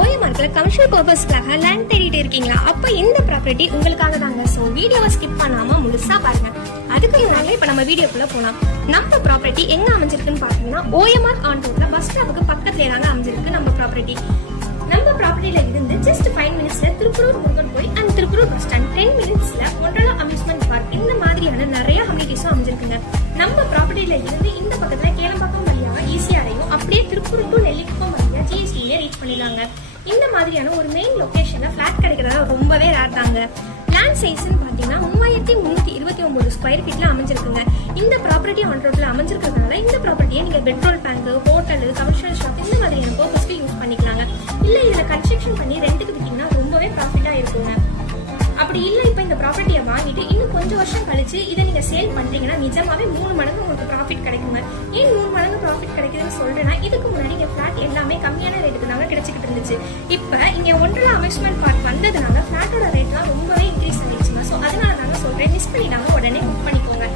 ஓஎம்ஆர்ல commercial பர்பஸ்க்காக land தேடிட்டு இருக்கீங்களா? அப்ப இந்த ப்ராப்பர்ட்டி உங்களுக்காக தாங்க. சோ வீடியோவை ஸ்கிப் பண்ணாம முழுசா பாருங்க. அதுக்கு முன்னாடி இப்ப நம்ம வீடியோக்குள்ள போலாம். நம்ம ப்ராப்பர்ட்டி எங்க அமைஞ்சிருக்குன்னு பாத்தீங்கன்னா ஓஎம்ஆர் ஆன் ரோட்ல பஸ் ஸ்டாப்புக்கு பக்கத்துலயே தாங்க அமைஞ்சிருக்கு நம்ம ப்ராப்பர்ட்டி. நம்ம ப்ராப்பர்ட்டில இருந்து ஜஸ்ட் 5 மினிட்ஸ்ல திருப்பூர் முருகன் போய் அண்ட் திருப்பூர் பஸ் ஸ்டாண்ட் 10 மினிட்ஸ்ல ஒண்டர்லா அம்யூஸ்மெண்ட் பார்க் இந்த மாதிரியான நிறைய அம்யூனிட்டிஸும் அமைஞ்சிருக்குங்க. நம்ம ப்ராப்பர்ட்டில இருந்து இந்த பக்கத்துல கேளம்பாக்கம் வழியாக ஈஸியா அடையும். அப்படியே திருப்பூர் டு நெல்லிக்குப்பம் வழியா ஜிஎஸ்டியே ரீச் பண்ணிடலாங்க. இந்த மாதிரியான ஒரு மெயின் லொகேஷன்ல பிளாட் கிடைக்கிறதா ரொம்பவே ரேர் தாங்க. லேண்ட் சைஸ்ன்னு பாத்தீங்கன்னா 3329 ஸ்கொயர் ஃபீட்ல அமைஞ்சிருக்குங்க. இந்த ப்ராப்பர்ட்டி ஆன் ரோட்ல அமைஞ்சிருக்கிறதுனால இந்த ப்ராப்பர்ட்டியை நீங்க petrol bank, hotel, commercial shop இந்த மாதிரியான பர்பஸ்க்கு யூஸ் பண்ணிக்கலாங்க. இல்ல இதுல கன்ஸ்ட்ரக்ஷன் பண்ணி ரெண்டுக்கு விட்டீங்கன்னா ரொம்பவே ப்ராஃபிட்டா இருக்குங்க. அப்படி இல்ல இப்ப இந்த ப்ராப்பர்ட்டியை வாங்கிட்டு இன்னும் கொஞ்சம் வருஷம் கழிச்சு இதை நீங்க சேல் பண்றீங்கன்னா நிஜமாவே 3 மடங்கு உங்களுக்கு ப்ராஃபிட் கிடைக்குங்க. ஏன் 3 மடங்கு ப்ராஃபிட் கிடைக்குதுன்னு சொல்றேன்னா, இதுக்கு முன்னாடி இங்க பிளாட் எல்லாமே கம்மியான ரேட்டுக்கு தாங்க கிடைச்சிக்கிட்டு இருந்துச்சு. இப்ப இங்க ஒன்றரை அம்யூஸ்மெண்ட் பார்க் வந்ததுனால பிளாட்டோட ரேட்லாம் ரொம்பவே இன்க்ரீஸ் ஆயிடுச்சுங்க. சோ அதனால தாங்க சொல்றேன், மிஸ் பண்ணிடாம உடனே புக் பண்ணிக்கோங்க.